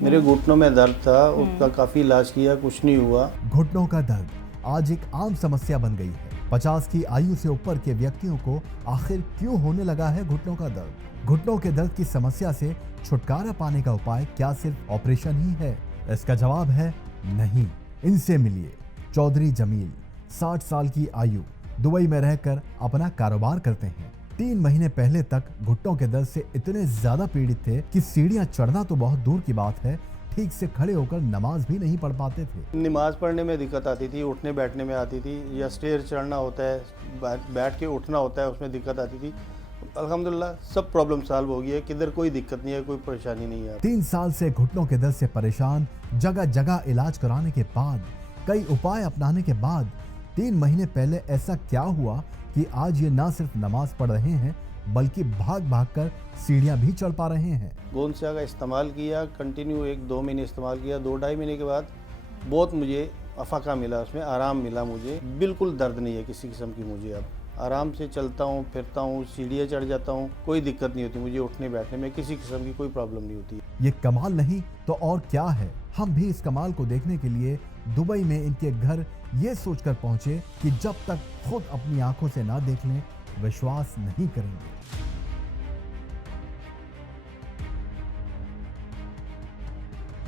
मेरे घुटनों में दर्द था, उसका काफी इलाज किया, कुछ नहीं हुआ। घुटनों का दर्द आज एक आम समस्या बन गई है। 50 की आयु से ऊपर के व्यक्तियों को आखिर क्यों होने लगा है घुटनों का दर्द? घुटनों के दर्द की समस्या से छुटकारा पाने का उपाय क्या सिर्फ ऑपरेशन ही है? इसका जवाब है नहीं। इनसे मिलिए। चौधरी जमील 60 साल की आयु, दुबई में रहकर अपना कारोबार करते हैं। 3 महीने पहले तक घुटनों के दर्द से इतने ज्यादा पीड़ित थे कि सीढ़ियां चढ़ना तो बहुत दूर की बात है, ठीक से खड़े होकर नमाज भी नहीं पढ़ पाते थे। नमाज पढ़ने में दिक्कत आती थी, उठने बैठने में आती थी, या स्टेयर चढ़ना होता है, बैठ के उठना होता है, उसमें दिक्कत आती थी। अल्हम्दुलिल्लाह सब प्रॉब्लम सॉल्व हो गई है, किधर कोई दिक्कत नहीं है, कोई परेशानी नहीं है। 3 साल से घुटनों के दर्द से परेशान, जगह जगह इलाज कराने के बाद, कई उपाय अपनाने के बाद 3 महीने पहले ऐसा क्या हुआ कि आज ये ना सिर्फ नमाज पढ़ रहे हैं बल्कि भाग भाग कर सीढ़ियां भी चढ़ पा रहे हैं। गोंदसिया का इस्तेमाल किया, कंटिन्यू 1-2 महीने इस्तेमाल किया। 2-2.5 महीने के बाद बहुत मुझे अफाका मिला, उसमें आराम मिला। मुझे बिल्कुल दर्द नहीं है किसी किस्म की। मुझे अब आराम से चलता हूँ, फिरता हूँ, सीढ़ियाँ चढ़ जाता हूँ, कोई दिक्कत नहीं होती मुझे। उठने बैठने में किसी किस्म की कोई प्रॉब्लम नहीं होती। ये कमाल नहीं तो और क्या है? हम भी इस कमाल को देखने के लिए दुबई में इनके घर ये सोचकर पहुंचे कि जब तक खुद अपनी आंखों से ना देख लें विश्वास नहीं करेंगे।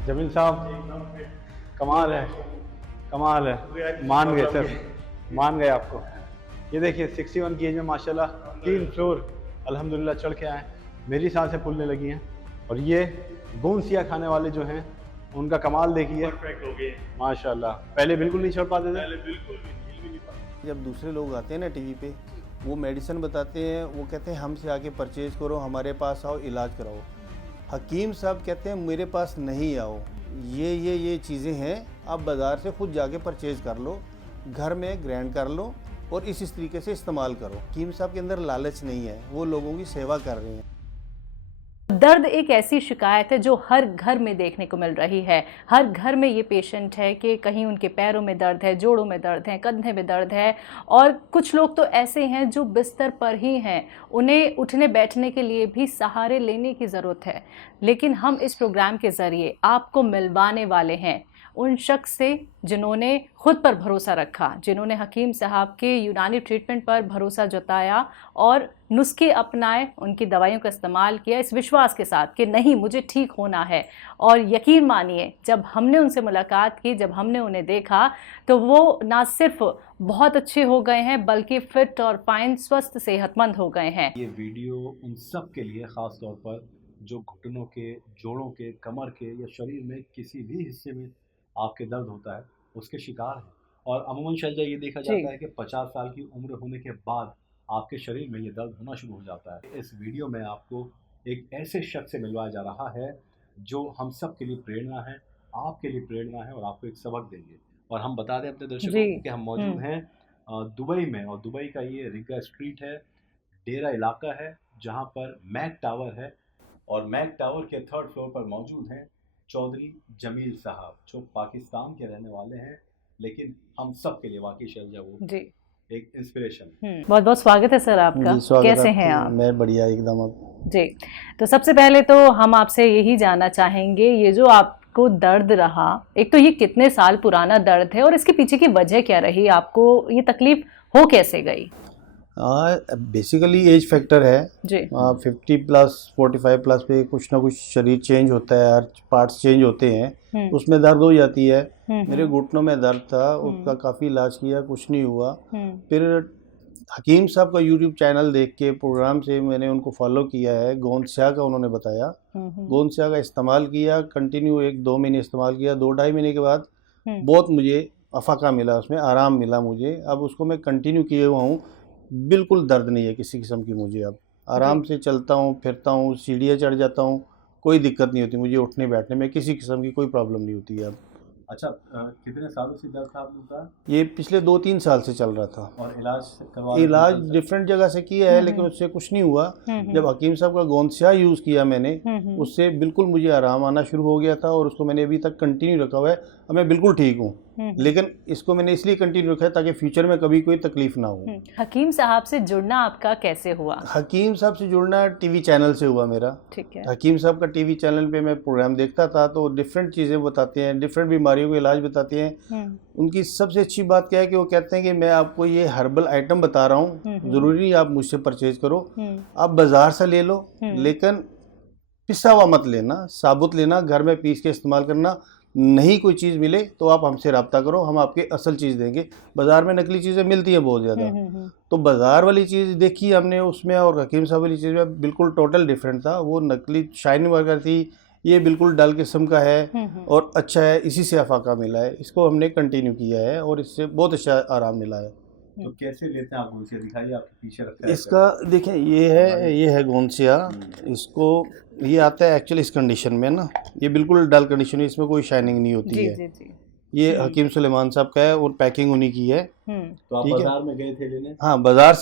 जमील साहब कमाल है, कमाल है। मान गए सर, मान गए आपको। ये देखिए 61 की एज में माशाल्लाह 3 फ्लोर अल्हम्दुलिल्लाह चढ़ के आए। मेरी सांसें फूलने लगी हैं। और ये गोंदसिया खाने वाले जो हैं उनका कमाल देखिए, परफेक्ट हो गए माशाल्लाह। पहले बिल्कुल नहीं चढ़ पाते थे। पहले बिल्कुल भी हिल भी नहीं पाते। जब दूसरे लोग आते हैं ना टीवी पे, वो मेडिसिन बताते हैं, वो कहते हैं हमसे आके परचेज़ करो, हमारे पास आओ, इलाज कराओ। हकीम साहब कहते हैं मेरे पास नहीं आओ, ये चीज़ें हैं, आप बाज़ार से खुद जाके परचेज़ कर लो, घर में ग्राइंड कर लो और इस तरीके से इस्तेमाल करो। हकीम साहब के अंदर लालच नहीं है, वो लोगों की सेवा कर रहे हैं। दर्द एक ऐसी शिकायत है जो हर घर में देखने को मिल रही है। हर घर में ये पेशेंट है कि कहीं उनके पैरों में दर्द है, जोड़ों में दर्द है, कंधे में दर्द है। और कुछ लोग तो ऐसे हैं जो बिस्तर पर ही हैं, उन्हें उठने बैठने के लिए भी सहारे लेने की ज़रूरत है। लेकिन हम इस प्रोग्राम के ज़रिए आपको मिलवाने वाले हैं उन शख्स से जिन्होंने खुद पर भरोसा रखा, जिन्होंने हकीम साहब के यूनानी ट्रीटमेंट पर भरोसा जताया और नुस्खे अपनाए, उनकी दवाइयों का इस्तेमाल किया इस विश्वास के साथ कि नहीं मुझे ठीक होना है। और यकीन मानिए जब हमने उनसे मुलाकात की, जब हमने उन्हें देखा तो वो ना सिर्फ बहुत अच्छे हो गए हैं बल्कि फिट और फाइन, स्वस्थ, सेहतमंद हो गए हैं। ये वीडियो उन सब के लिए ख़ास तौर पर जो घुटनों के, जोड़ों के, कमर के या शरीर में किसी भी हिस्से में आपके दर्द होता है उसके शिकार हैं। और अमूमन शैलजा ये देखा जाता है कि 50 साल की उम्र होने के बाद आपके शरीर में ये दर्द होना शुरू हो जाता है। इस वीडियो में आपको एक ऐसे शख्स से मिलवाया जा रहा है जो हम सब के लिए प्रेरणा है, आपके लिए प्रेरणा है और आपको एक सबक देंगे। और हम बता दें अपने दर्शकों को कि हम मौजूद हैं दुबई में, और दुबई का ये रिगा स्ट्रीट है, डेरा इलाका है जहाँ पर मैक टावर है। और मैक टावर के 3rd फ्लोर पर मौजूद हैं चौधरी जमील साहब, जो पाकिस्तान के रहने वाले हैं, लेकिन हम सब के लिए वाकई शैलजा वो जी एक इंस्पिरेशन। बहुत बहुत स्वागत है सर आपका। जी, स्वागत कैसे आपका। हैं आप? मैं बढ़िया एकदम। अब जी, तो सबसे पहले तो हम आपसे यही जानना चाहेंगे, ये जो आपको दर्द रहा, एक तो ये कितने साल पुराना दर्द है और इसके पीछे की वजह क्या रही? आपको ये तकलीफ हो कैसे गई? बेसिकली एज फैक्टर है जी। 50+, 45+ पे कुछ ना कुछ शरीर चेंज होता है, हर पार्ट्स चेंज होते हैं, उसमें दर्द हो जाती है। मेरे घुटनों में दर्द था, उसका काफ़ी इलाज किया, कुछ नहीं हुआ। फिर हकीम साहब का यूट्यूब चैनल देख के, प्रोग्राम से मैंने उनको फॉलो किया है। गोंदसिया का उन्होंने बताया, गोंदसिया का इस्तेमाल किया, कंटिन्यू 1-2 महीने इस्तेमाल किया। 2-2.5 महीने के बाद बहुत मुझे अफाका मिला, उसमें आराम मिला मुझे। अब उसको मैं कंटिन्यू किए हुआ हूँ, बिल्कुल दर्द नहीं है किसी किस्म की मुझे। अब आराम से चलता हूँ, फिरता हूँ, सीढ़ियाँ चढ़ जाता हूँ, कोई दिक्कत नहीं होती मुझे। उठने बैठने में किसी किस्म की कोई प्रॉब्लम नहीं होती है अब। अच्छा, कितने सालों से दर्द था आप लोग का? ये पिछले 2-3 साल से चल रहा था। और इलाज इलाज डिफरेंट जगह से किया है, लेकिन उससे कुछ नहीं हुआ। जब हकीम साहब का गोंदसिया यूज़ किया मैंने, उससे बिल्कुल मुझे आराम आना शुरू हो गया था और उसको मैंने अभी तक कंटिन्यू रखा हुआ है। अब मैं बिल्कुल ठीक हूँ, लेकिन इसको मैंने इसलिए कंटिन्यू रखा है ताकि फ्यूचर में कभी कोई तकलीफ ना हो। हकीम साहब से जुड़ना आपका कैसे हुआ? हकीम साहब से जुड़ना टीवी चैनल से हुआ मेरा। ठीक है। हकीम साहब का टीवी चैनल पे मैं प्रोग्राम देखता था, तो डिफरेंट चीज़ें बताते हैं, डिफरेंट बीमारियों के इलाज बताते हैं। उनकी सबसे अच्छी बात क्या है कि वो कहते हैं कि मैं आपको ये हर्बल आइटम बता रहा हूँ, ज़रूरी नहीं आप मुझसे परचेज करो, आप बाज़ार से ले लो, लेकिन पिसा हुआ मत लेना, साबुत लेना, घर में पीस के इस्तेमाल करना। नहीं कोई चीज़ मिले तो आप हमसे रब्ता करो, हम आपके असल चीज़ देंगे। बाज़ार में नकली चीज़ें मिलती हैं बहुत ज़्यादा, तो बाज़ार वाली चीज़ देखी हमने उसमें, और हकीम साहब वाली चीज़ में बिल्कुल टोटल डिफरेंट था। वो नकली शाइनिंग वगैरह थी, ये बिल्कुल डल किस्म का है और अच्छा है, इसी से अफाका मिला है। इसको हमने कंटिन्यू किया है और इससे बहुत अच्छा आराम मिला है। तो कैसे लेते हैं आप गोंसिया, दिखाइए, आपके पीछे रखा है इसका देखें, ये है गोंसिया। इसको ये आता है एक्चुअली इस कंडीशन में ना, ये बिल्कुल डल कंडीशन है, इसमें कोई शाइनिंग नहीं होती है। जी। ये हकीम सुलेमान साहब का है और पैकिंग उन्हीं की है। तो आप ठीक है। बाजार में गए थे लेने? हाँ, बाजार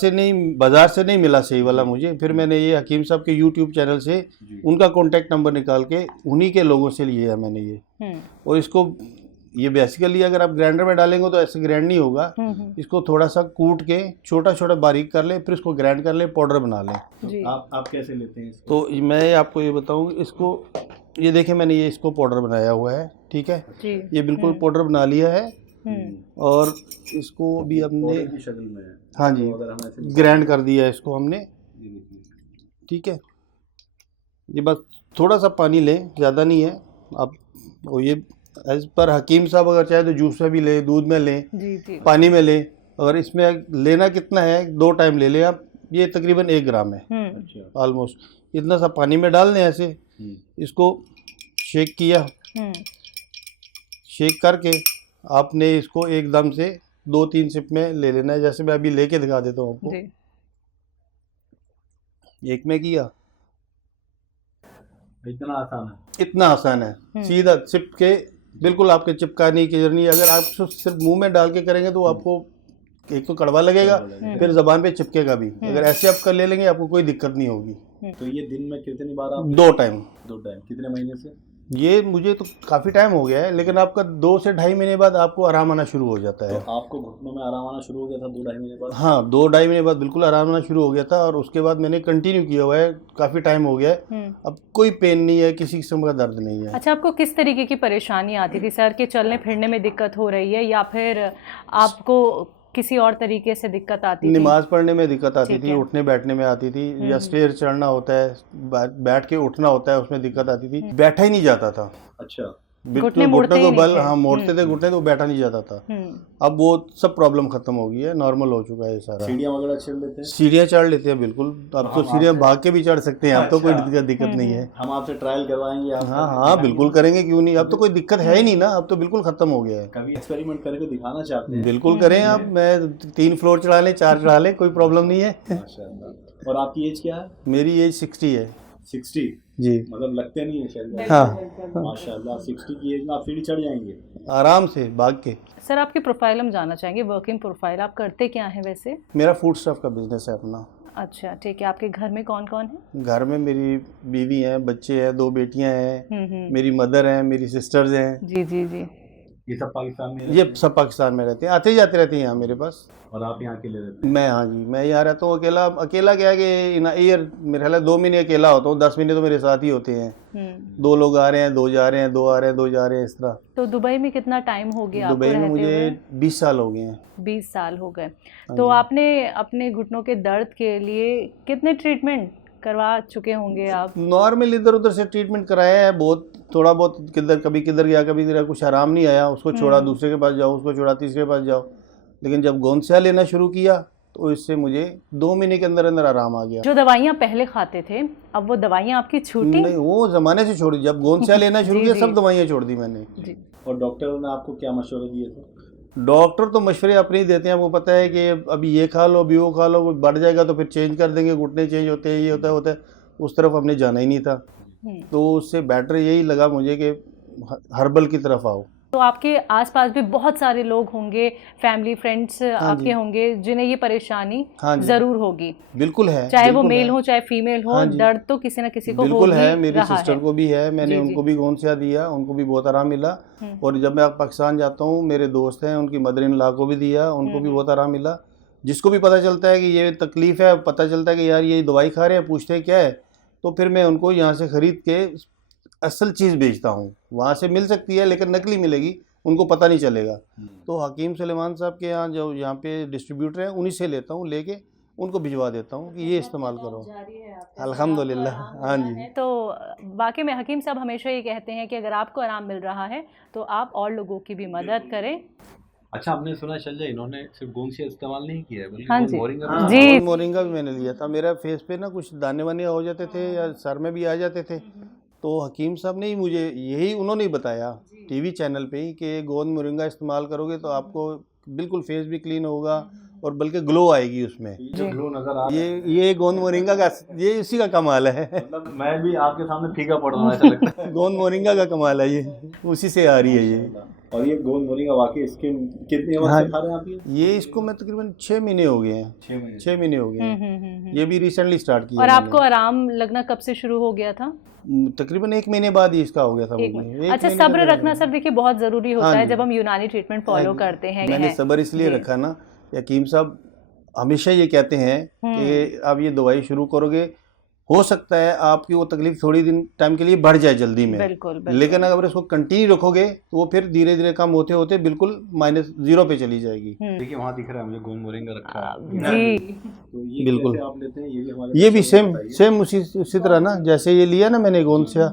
से नहीं मिला सही वाला मुझे। फिर मैंने ये हकीम साहब के यूट्यूब चैनल से उनका कॉन्टेक्ट नंबर निकाल के उन्हीं के लोगों से लिया है मैंने ये। और इसको ये बेसिकली अगर आप ग्राइंडर में डालेंगे तो ऐसे ग्राइंड नहीं होगा। इसको थोड़ा सा कूट के छोटा छोटा बारीक कर ले, फिर इसको ग्राइंड कर ले, पाउडर बना लें। तो आप कैसे लेते हैं इसको? तो मैं आपको ये बताऊँ, इसको ये देखें, मैंने ये इसको पाउडर बनाया हुआ है। ठीक है, ये बिल्कुल पाउडर बना लिया है और इसको अभी हमने की शक्ल में है। हाँ जी, अगर हम ऐसे ग्राइंड कर दिया है इसको हमने। ठीक है, ये बस थोड़ा सा पानी लें, ज़्यादा नहीं है। आप वो ये एज पर हकीम साहब अगर चाहे तो जूस में भी लें, दूध में लें, जी। पानी में लें। अगर इसमें लेना कितना है, 2 टाइम ले लें आप। ये तकरीबन 1 ग्राम है ऑलमोस्ट। इतना सा पानी में डाल दें ऐसे, इसको शेक किया, शेक करके आपने इसको एकदम से 2-3 सिप में ले लेना है। जैसे मैं अभी लेके दिखा देता हूँ आपको। एक में किया, इतना आसान है, सीधा सिप के, बिल्कुल आपके चिपकाने की जरूरत नहीं। अगर आप सिर्फ मुंह में डाल के करेंगे तो आपको एक तो कड़वा लगेगा, फिर जबान पे चिपकेगा भी। अगर ऐसे आप कर ले लेंगे आपको कोई दिक्कत नहीं होगी। तो ये दिन में कितनी बार आप? 2 टाइम। कितने महीने से? ये मुझे तो काफ़ी टाइम हो गया है, लेकिन आपका 2 से ढाई महीने बाद आपको आराम आना शुरू हो जाता है। तो आपको घुटनों में आराम आना शुरू हो गया था 2-2.5 महीने बाद? हाँ, 2-2.5 महीने बाद बिल्कुल आराम आना शुरू हो गया था और उसके बाद मैंने कंटिन्यू किया हुआ है, काफ़ी टाइम हो गया है। अब कोई पेन नहीं है, किसी किस्म का दर्द नहीं है। अच्छा, आपको किस तरीके की परेशानी आती थी सर? के चलने फिरने में दिक्कत हो रही है या फिर आपको किसी और तरीके से दिक्कत आती थी? नमाज पढ़ने में दिक्कत आती थी, उठने बैठने में आती थी, या स्टेयर चढ़ना होता है, बैठ के उठना होता है, उसमें दिक्कत आती थी। बैठा ही नहीं जाता था। अच्छा, घुटने मुड़ते को बल, थे। हाँ मोड़ते थे घुटने, तो बैठा नहीं जाता था। अब वो सब प्रॉब्लम खत्म हो गई है, नॉर्मल हो चुका है ये सारा। सीढ़ियाँ वगैरह चढ़ लेते हैं? सीढ़ियाँ चढ़ लेते हैं बिल्कुल। अब तो सीढ़ियाँ भाग के भी चढ़ सकते हैं, अब तो कोई दिक्कत नहीं है। हम आपसे ट्रायल करवाएंगे आप? हाँ बिल्कुल करेंगे, क्यों नहीं। अब तो कोई दिक्कत है ही नहीं ना, अब तो बिल्कुल खत्म हो गया है। कभी एक्सपेरिमेंट करके दिखाना चाहते हैं? बिल्कुल करें आप। मैं 3 फ्लोर चढ़ा लें, 4 चढ़ा लें, कोई प्रॉब्लम नहीं है। माशाल्लाह। और आपकी एज क्या है? मेरी एज 60 है 60 जी। मतलब लगते नहीं है शायद। हाँ माशाल्लाह, 60 की एज में आप सीढ़ी चढ़ जाएंगे आराम से भाग के। सर, आपकी प्रोफाइल हम जानना चाहेंगे, वर्किंग प्रोफाइल। आप करते क्या हैं वैसे? मेरा फूड स्टफ का बिजनेस है अपना। अच्छा, ठीक है। आपके घर में कौन कौन है? घर में मेरी बीवी है, बच्चे हैं, 2 बेटियां हैं, मेरी मदर हैं, मेरी सिस्टर्स हैं। जी। ये सब पाकिस्तान में? ये सब पाकिस्तान में रहते हैं, आते जाते रहते हैं यहाँ मेरे पास। और आप यहाँ अकेले रहते हैं? मैं, हाँ जी, मैं यहाँ रहता हूँ अकेला क्या है कि इन ईयर मेरे ख्याल 2 महीने अकेला होता हूँ, 10 महीने तो मेरे साथ ही होते हैं। 2 लोग आ रहे हैं, 2 जा रहे हैं, 2 आ रहे हैं, 2 जा रहे हैं, इस तरह। तो दुबई में कितना टाइम हो गया आपको दुबई में रहते मुझे हुए? 20 साल हो गए हैं। 20 साल हो गए। तो आपने अपने घुटनों के दर्द के लिए कितने ट्रीटमेंट करवा चुके होंगे आप? नॉर्मल इधर उधर से ट्रीटमेंट कराया है, बहुत थोड़ा बहुत, कभी किधर गया, कभी किधर, कुछ आराम नहीं आया, उसको छोड़ा, दूसरे के पास जाओ, उसको छोड़ा, तीसरे के पास जाओ। लेकिन जब गोंसिया लेना शुरू किया तो इससे मुझे 2 महीने के अंदर अंदर आराम आ गया। जो दवाइयाँ पहले खाते थे, अब वो दवाइयाँ आपकी छूटी? नहीं, वो ज़माने से छोड़ी। जब गोंसिया लेना शुरू किया सब दवाइयाँ छोड़ दी मैंने। और डॉक्टरों ने आपको क्या मशवरे दिए थे? डॉक्टर तो मशवरे अपने ही देते हैं, आपको पता है कि अभी ये खा लो, अभी वो खा लो, बढ़ जाएगा तो फिर चेंज कर देंगे, घुटने चेंज होते हैं, ये होता है। उस तरफ हमने जाना ही नहीं था। तो उससे बेटर यही लगा मुझे कि हर्बल की तरफ आओ। तो आपके आसपास भी बहुत सारे लोग होंगे, फैमिली फ्रेंड्स आपके होंगे जिन्हें ये परेशानी हाँ जी, जरूर होगी, बिल्कुल है, चाहे वो बिल्कुल मेल है। हो चाहे फीमेल हो, हाँ जी, दर्द तो किसी न किसी को हो बिल्कुल ही है। मेरी रहा सिस्टर है। को भी है, मैंने जी, उनको जी। भी गोंसिया दिया, उनको भी बहुत आराम मिला। हम्म, और जब मैं पाकिस्तान जाता हूँ, मेरे दोस्त हैं, उनकी मदर इन लॉ को भी दिया, उनको भी बहुत आराम मिला। जिसको भी पता चलता है कि ये तकलीफ़ है, पता चलता है कि यार ये दवाई खा रहे हैं, पूछते हैं क्या है, तो फिर मैं उनको यहाँ से ख़रीद के असल चीज़ बेचता हूँ। वहाँ से मिल सकती है लेकिन नकली मिलेगी, उनको पता नहीं चलेगा। तो हकीम सुलेमान साहब के यहाँ जो यहाँ पे डिस्ट्रीब्यूटर हैं, उन्हीं से लेता हूँ, लेके उनको भिजवा देता हूँ कि ये इस्तेमाल करो। अल्हम्दुलिल्लाह। हाँ जी। तो वाकई में हकीम साहब हमेशा ये कहते हैं कि अगर आपको आराम मिल रहा है तो आप और लोगों की भी मदद करें। अच्छा, हमने सुना चल जाए इन्होंने सिर्फ गोंसिया इस्तेमाल नहीं किया है, बल्कि हाँ गोंद जी। मोरिंगा भी हाँ, जी। इस्तेमाल गोंद मोरिंगा भी मैंने लिया था। मेरा फेस पे ना कुछ दाने वाने हो जाते थे या सर में भी आ जाते थे, तो हकीम साहब ने ही मुझे यही उन्होंने ही बताया टीवी चैनल पे ही कि गोंद मोरिंगा इस्तेमाल करोगे तो आपको बिल्कुल फेस भी क्लीन होगा और बल्कि ग्लो आएगी उसमें। जो ग्लो नजर आ रहा है, ये गोंद मोरिंगा का, ये इसी का कमाल है। मतलब मैं भी आपके सामने फीका पड़ रहा हूँ ऐसा लगता है। गोंद मोरिंगा का कमाल है, ये उसी से आ रही है ये। और ये गोंद मोरिंगा वाकई स्किन कितने वक्त हाँ, से खा रहे हैं आप ये इसको मैं तकरीबन 6 महीने हो गए हैं। 6 महीने हो गए हैं। ये भी रिसेंटली स्टार्ट किया और मैंने। आपको आराम लगना कब से शुरू हो गया था? तकरीबन 1 महीने बाद ही इसका हो गया था एक मुझे। मिनट। एक अच्छा, महीने सब्र का रखना सर देखिए बहुत ज़रूरी होता हाँ है जी। जब हम यूनानी ट्रीटमेंट फॉलो करते हैं। मैंने सब्र इसलिए जी। रखा ना, हकीम साहब हमेशा ये कहते हैं कि आप ये दवाई शुरू करोगे, हो सकता है आपकी वो तकलीफ थोड़ी दिन टाइम के लिए बढ़ जाए जल्दी में, बिल्कुल, बिल्कुल। लेकिन अगर इसको कंटिन्यू रखोगे तो वो फिर धीरे धीरे कम होते होते बिल्कुल -0 पे चली जाएगी। देखिए वहाँ दिख रहा है मुझे गोंद मोरिंगा रखा है। जी। तो ये बिल्कुल। कैसे आप लेते हैं, ये भी हमारे ये भी दर्शकों को सेम बताइए। सेम उसी तरह ना, जैसे ये लिया ना मैंने गोंसिया,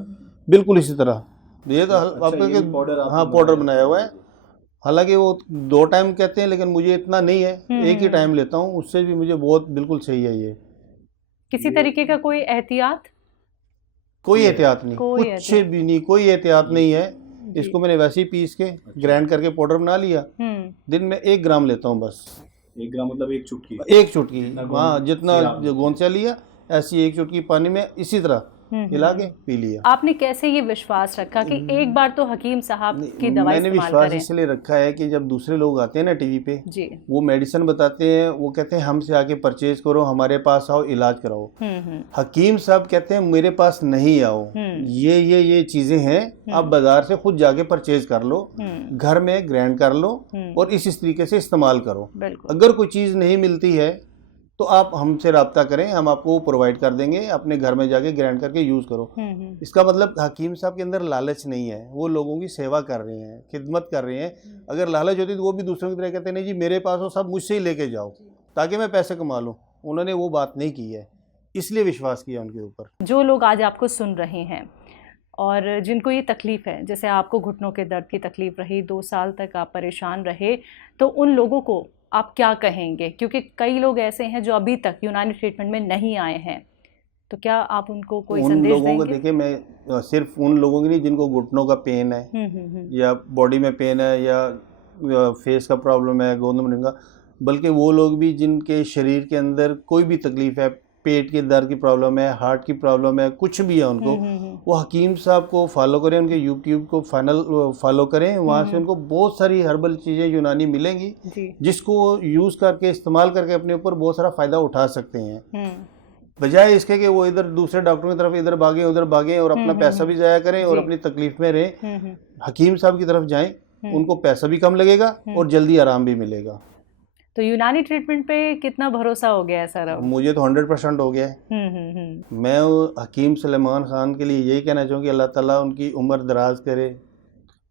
बिल्कुल इसी तरह। ये तो अच्छा, आपका ये भी पाउडर आपने हाँ पाउडर बनाया हुआ है। हालांकि वो 2 टाइम कहते हैं लेकिन मुझे इतना नहीं है, एक ही टाइम लेता हूँ, उससे भी मुझे बहुत बिल्कुल सही है ये। किसी तरीके का कोई एहतियात? कोई एहतियात नहीं, कोई कुछ एहतियात भी नहीं, कोई एहतियात नहीं है। जी। इसको मैंने वैसे ही पीस के ग्राइंड करके पाउडर बना लिया। दिन में 1 ग्राम लेता हूँ बस। 1 ग्राम मतलब 1 चुटकी। 1 चुटकी, हाँ जितना जो गोंसिया लिया ऐसी 1 चुटकी पानी में इसी तरह हिला के पी लिया। आपने कैसे ये विश्वास रखा कि एक बार तो हकीम साहब की दवाई मैंने इस्तेमाल विश्वास करें? इसलिए रखा है कि जब दूसरे लोग आते हैं ना टीवी पे, जी। वो मेडिसिन बताते हैं, वो कहते हैं हमसे आके परचेज करो, हमारे पास आओ, इलाज कराओ। हकीम साहब कहते हैं मेरे पास नहीं आओ, ये चीजें हैं, आप बाजार से खुद जाके परचेज कर लो, घर में ग्राइंड कर लो और इस तरीके से इस्तेमाल करो। बिल्कुल। अगर कोई चीज़ नहीं मिलती है तो आप हमसे रब्ता करें, हम आपको वो प्रोवाइड कर देंगे, अपने घर में जाके ग्राइंड करके यूज़ करो। इसका मतलब हकीम साहब के अंदर लालच नहीं है, वो लोगों की सेवा कर रहे हैं, खिदमत कर रहे हैं। अगर लालच होती तो वो भी दूसरों की तरह कहते नहीं जी मेरे पास हो, सब मुझसे ही लेके जाओ ताकि मैं पैसे कमा लूँ। उन्होंने वो बात नहीं की है, इसलिए विश्वास किया उनके ऊपर। जो लोग आज आपको सुन रहे हैं और जिनको ये तकलीफ़ है, जैसे आपको घुटनों के दर्द की तकलीफ़ रही, 2 साल तक आप परेशान रहे, तो उन लोगों को आप क्या कहेंगे? क्योंकि कई लोग ऐसे हैं जो अभी तक यूनानी ट्रीटमेंट में नहीं आए हैं, तो क्या आप उनको कोई उन संदेश लोगों को देंगे? देखिए, मैं सिर्फ उन लोगों की नहीं जिनको घुटनों का पेन है या बॉडी में पेन है या फेस का प्रॉब्लम है, गोंद मोरिंगा, बल्कि वो लोग भी जिनके शरीर के अंदर कोई भी तकलीफ़ है, पेट के दर्द की प्रॉब्लम है, हार्ट की प्रॉब्लम है, कुछ भी है उनको, वो हकीम साहब को फॉलो करें, उनके यूट्यूब को फॉलो करें। वहाँ से उनको बहुत सारी हर्बल चीज़ें यूनानी मिलेंगी जिसको यूज़ करके इस्तेमाल करके अपने ऊपर बहुत सारा फ़ायदा उठा सकते हैं, बजाय इसके कि वो इधर दूसरे डॉक्टरों की तरफ इधर भागें उधर भागें और अपना पैसा भी ज़ाया करें और अपनी तकलीफ़ में रहें। हकीम साहब की तरफ जाएं, उनको पैसा भी कम लगेगा और जल्दी आराम भी मिलेगा। तो यूनानी ट्रीटमेंट पे कितना भरोसा हो गया है सर अब? मुझे तो 100% हो गया है। मैं हकीम सुलेमान ख़ान के लिए यही कहना चाहूँ कि अल्लाह ताला उनकी उम्र दराज करे।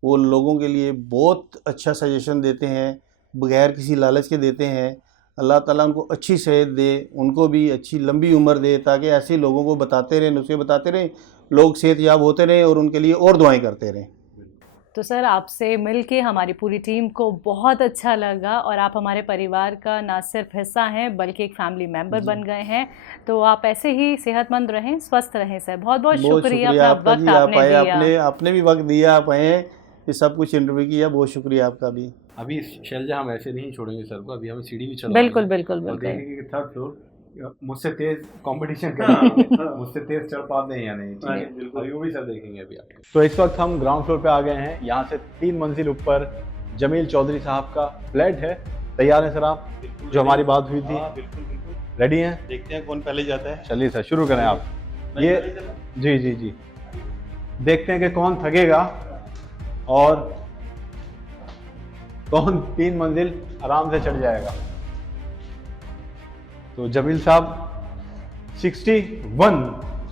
वो लोगों के लिए बहुत अच्छा सजेशन देते हैं, बगैर किसी लालच के देते हैं। अल्लाह ताला उनको अच्छी सेहत दे, उनको भी अच्छी लंबी उम्र दे, ताकि ऐसे लोगों को बताते रहें, नुस्खे बताते रहें, लोग सेहतयाब होते रहें और उनके लिए और दुआएं करते रहें। तो सर आपसे मिलके हमारी पूरी टीम को बहुत अच्छा लगा और आप हमारे परिवार का ना सिर्फ हिस्सा हैं बल्कि एक फैमिली मेंबर बन गए हैं। तो आप ऐसे ही सेहतमंद रहें, स्वस्थ रहें सर। बहुत बहुत शुक्रिया अपना आपका वक्त जी, आप आपने आए, दिया। आपने भी वक्त दिया, आप आए, ये सब कुछ इंटरव्यू किया, बहुत शुक्रिया आपका भी। अभी शैलजा हम ऐसे नहीं छोड़ेंगे सर को, अभी हमें सीढ़ी भी चलना बिल्कुल बिल्कुल और बिल्कुल। देखेंगे कि 3rd फ्लोर मुझसे तेज कंपटीशन करेंगे, मुझसे तेज चढ़ पाते हैं या नहीं, ठीक है, बिल्कुल। अभी वो भी सब देखेंगे अभी आप। तो इस वक्त हम ग्राउंड फ्लोर पे आ गए हैं। यहाँ से 3 मंजिल ऊपर जमील चौधरी साहब का फ्लैट है। तैयार हैं सर आप? जो हमारी बात हुई थी, हाँ, बिल्कुल बिल्कुल। रेडी हैं? देखते हैं कौन पहले जाता है। चलिए सर, शुरू करें आप। मैं ये पहले चलूं? जी जी जी, देखते हैं कि कौन थकेगा और कौन 3 मंजिल आराम से चढ़ जाएगा। तो जमील साहब 61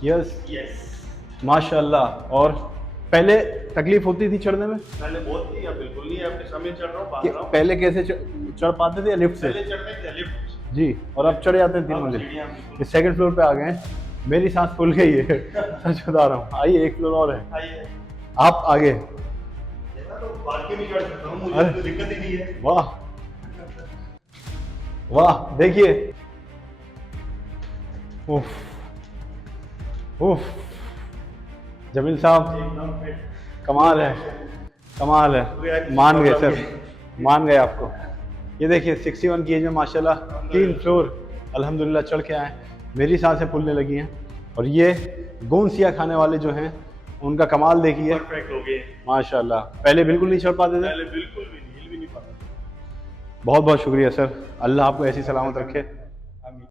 यस, यस। माशाल्लाह। और पहले तकलीफ होती थी चढ़ने में? पहले बहुत थी, अब बिल्कुल नहीं है। अपने समय चढ़ रहा हूँ, भाग कि रहा हूँ। पहले कैसे चढ़ पाते थे या लिफ्ट से? पहले चढ़ने थे लिफ्ट। जी, और अब चढ़ जाते हैं 3 अब मंजिल। सीढ़ियाँ बिल्कुल। ये सेकंड फ्लोर पे आ गए हैं, मेरी सांस फूल गई है सच बता रहा हूँ। आइए, 1 फ्लोर और है, आइए। आप आगे। ऐसा तो भाग के भी चढ़ सकता हूँ, मुझे अरे। तो दिक्कत ही नहीं है। वाह वाह, देखिए, उफ उफ, जमील साहब एकदम फिट। कमाल है, कमाल है। मान गए सर, मान गए आपको। ये देखिए 61 की एज में माशाल्लाह 3 फ्लोर अल्हम्दुलिल्लाह चढ़ के आए। मेरी सांसें फूलने लगी हैं। और ये गोंसिया खाने वाले जो हैं, उनका कमाल देखिए परफेक्ट हो गए। माशाल्लाह। पहले बिल्कुल नहीं चढ़ पाते थे? पहले बिल्कुल भी नहीं, हिल भी नहीं पाता। बहुत बहुत शुक्रिया सर, अल्लाह आपको ऐसी सलामत रखे।